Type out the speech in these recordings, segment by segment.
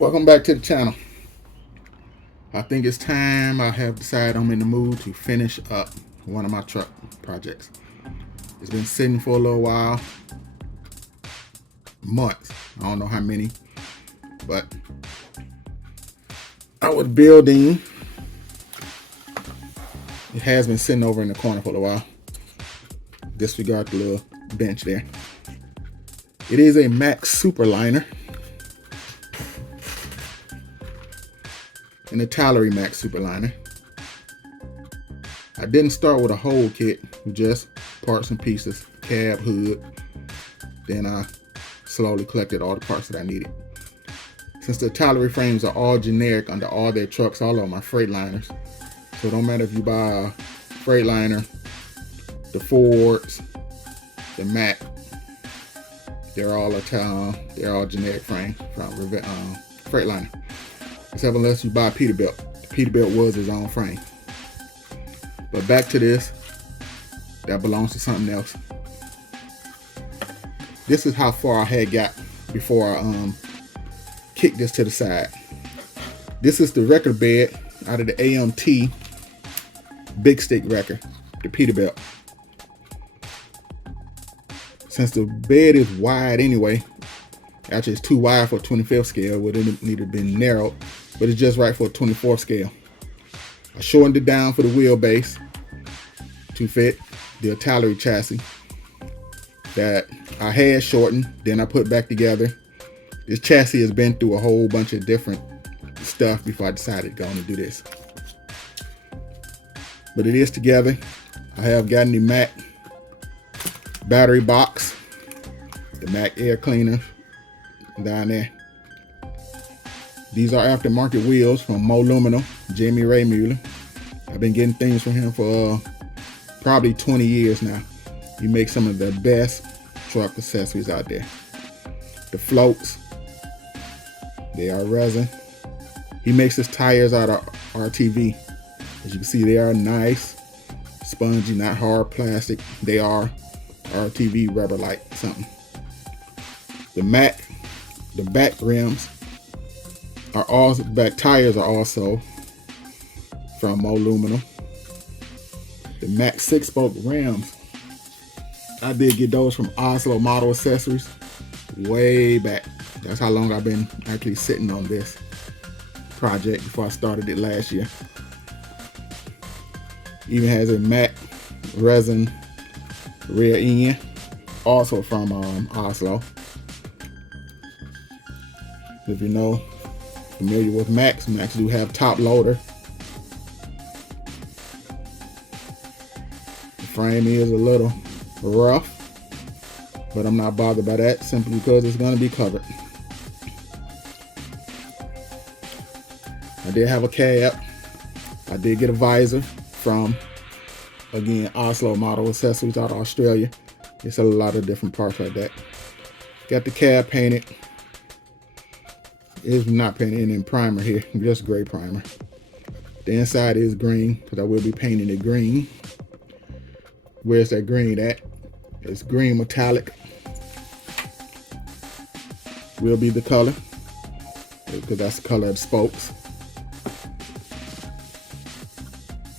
Welcome back to the channel. I think it's time. I have decided I'm in the mood to finish up one of my truck projects. It's been sitting for a little while, months. I don't know how many, but I was building. It has been sitting over in the corner for a while. Disregard the little bench there. It is a Mack Superliner, an Italy Mack Superliner. I didn't start with a whole kit, just parts and pieces, cab, hood. Then I slowly collected all the parts that I needed. Since the Italy frames are all generic under all their trucks, all of my Freightliners, so it don't matter if you buy a Freightliner, the Fords, the Mack, they're all generic frames from Freightliner. Except unless you buy Peterbilt. The Peterbilt was his own frame. But back to this, that belongs to something else. This is how far I had got before I kicked this to the side. This is the record bed out of the AMT Big Stick wrecker, the Peterbilt. Since the bed is wide anyway, actually it's too wide for a 25th scale, would it need to have been narrowed, but it's just right for a 24th scale. I shortened it down for the wheelbase to fit the Italy chassis that I had shortened, then I put back together. This chassis has been through a whole bunch of different stuff before I decided to go and do this. But it is together. I have gotten the Mack battery box, the Mack air cleaner down there. These are aftermarket wheels from Mo Lumino, Jamie Ray Mueller. I've been getting things from him for probably 20 years now. He makes some of the best truck accessories out there. The floats, they are resin. He makes his tires out of RTV. As you can see, they are nice, spongy, not hard plastic. They are RTV rubber-like something. The Mack, the back rims are all, back tires are also from Mo Lumino. The Mack 6-spoke rims, I did get those from Oslo Model Accessories way back. That's how long I've been actually sitting on this project before I started it last year. Even has a Mack resin rear end, also from Oslo. If you know, familiar with Macks do have top loader. The frame is a little rough, but I'm not bothered by that simply because it's going to be covered. I did have a cab. I did get a visor from, again, Oslo Model Accessories out of Australia. It's a lot of different parts like that. Got the cab painted. It's not painted in primer here, just gray primer. The inside is green because I will be painting it green. Where's that green at? It's green metallic. Will be the color because that's the color of the spokes.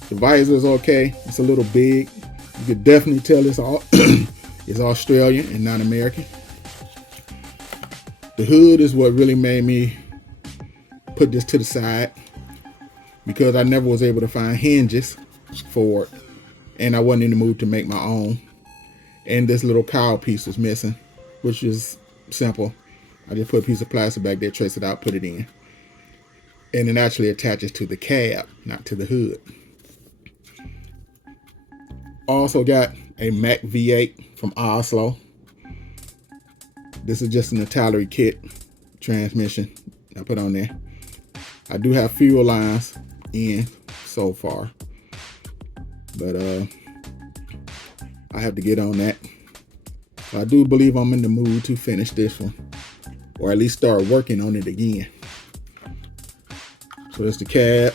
The visor is okay. It's a little big. You could definitely tell it's all it's Australian and not American. The hood is what really made me put this to the side because I never was able to find hinges for it, and I wasn't in the mood to make my own. And this little cowl piece was missing, which is simple. I just put a piece of plastic back there, trace it out, put it in. And it actually attaches to the cab, not to the hood. Also got a Mack V8 from Oslo. This is just an Italy kit transmission I put on there. I do have fuel lines in so far, but I have to get on that. I do believe I'm in the mood to finish this one, or at least start working on it again. So that's the cab,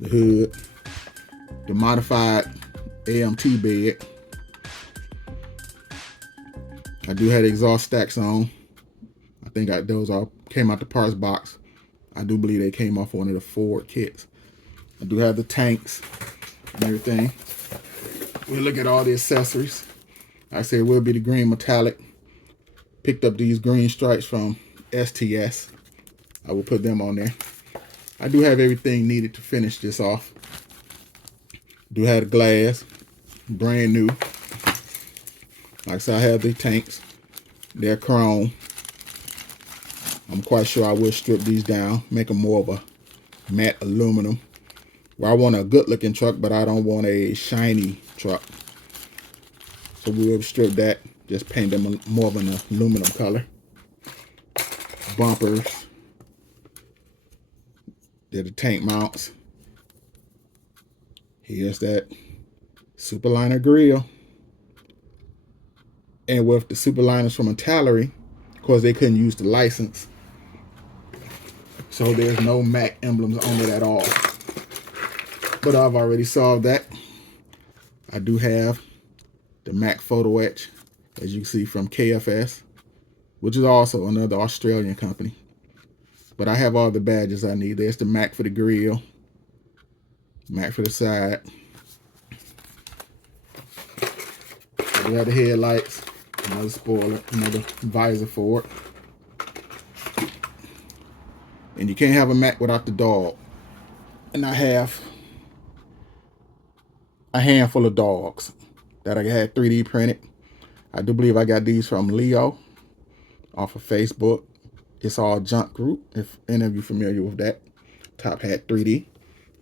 the hood, the modified AMT bed. I do have the exhaust stacks on. I think those all came out the parts box. I do believe they came off one of the Ford kits. I do have the tanks and everything. We look at all the accessories. Like I said, it will be the green metallic. Picked up these green stripes from STS. I will put them on there. I do have everything needed to finish this off. Do have the glass, brand new. Like I said, I have the tanks. They're chrome. I'm quite sure I will strip these down, make them more of a matte aluminum. Well, I want a good looking truck, but I don't want a shiny truck. So we will strip that, just paint them more of an aluminum color. Bumpers. They're the tank mounts. Here's that Superliner grill. And with the Superliners from Tallery, of course they couldn't use the license. So there's no Mack emblems on it at all. But I've already solved that. I do have the Mack photo etch, as you can see, from KFS, which is also another Australian company. But I have all the badges I need. There's the Mack for the grill, Mack for the side. I do have the headlights, another spoiler, another visor for it. And you can't have a Mack without the dog. And I have a handful of dogs that I had 3D printed. I do believe I got these from Leo off of Facebook. It's all junk group, if any of you familiar with that. Top Hat 3D.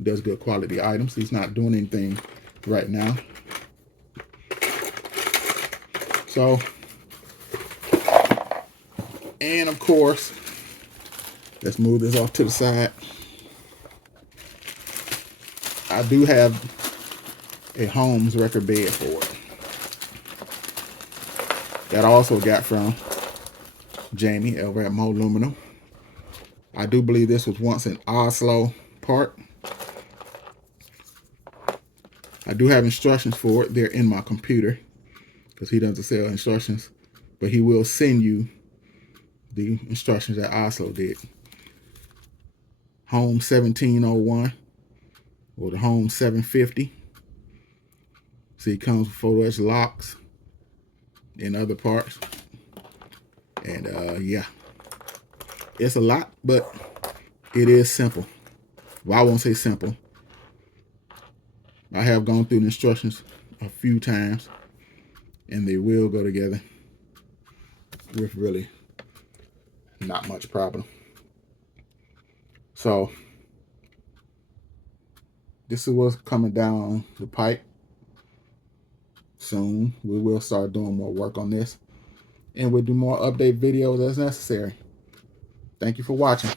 Does good quality items. He's not doing anything right now. So, and of course, let's move this off to the side. I do have a Holmes record bed for it. That I also got from Jamie over at Mo Aluminum. I do believe this was once an Oslo part. I do have instructions for it. They're in my computer because he doesn't sell instructions, but he will send you the instructions that Oslo did. Home 1701 or the Home 750. See, it comes with photo etch locks and other parts. And yeah, it's a lot, but it is simple. Well, I won't say simple. I have gone through the instructions a few times, and they will go together with really not much problem. So this is what's coming down the pipe soon. We will start doing more work on this, and we'll do more update videos as necessary. Thank you for watching.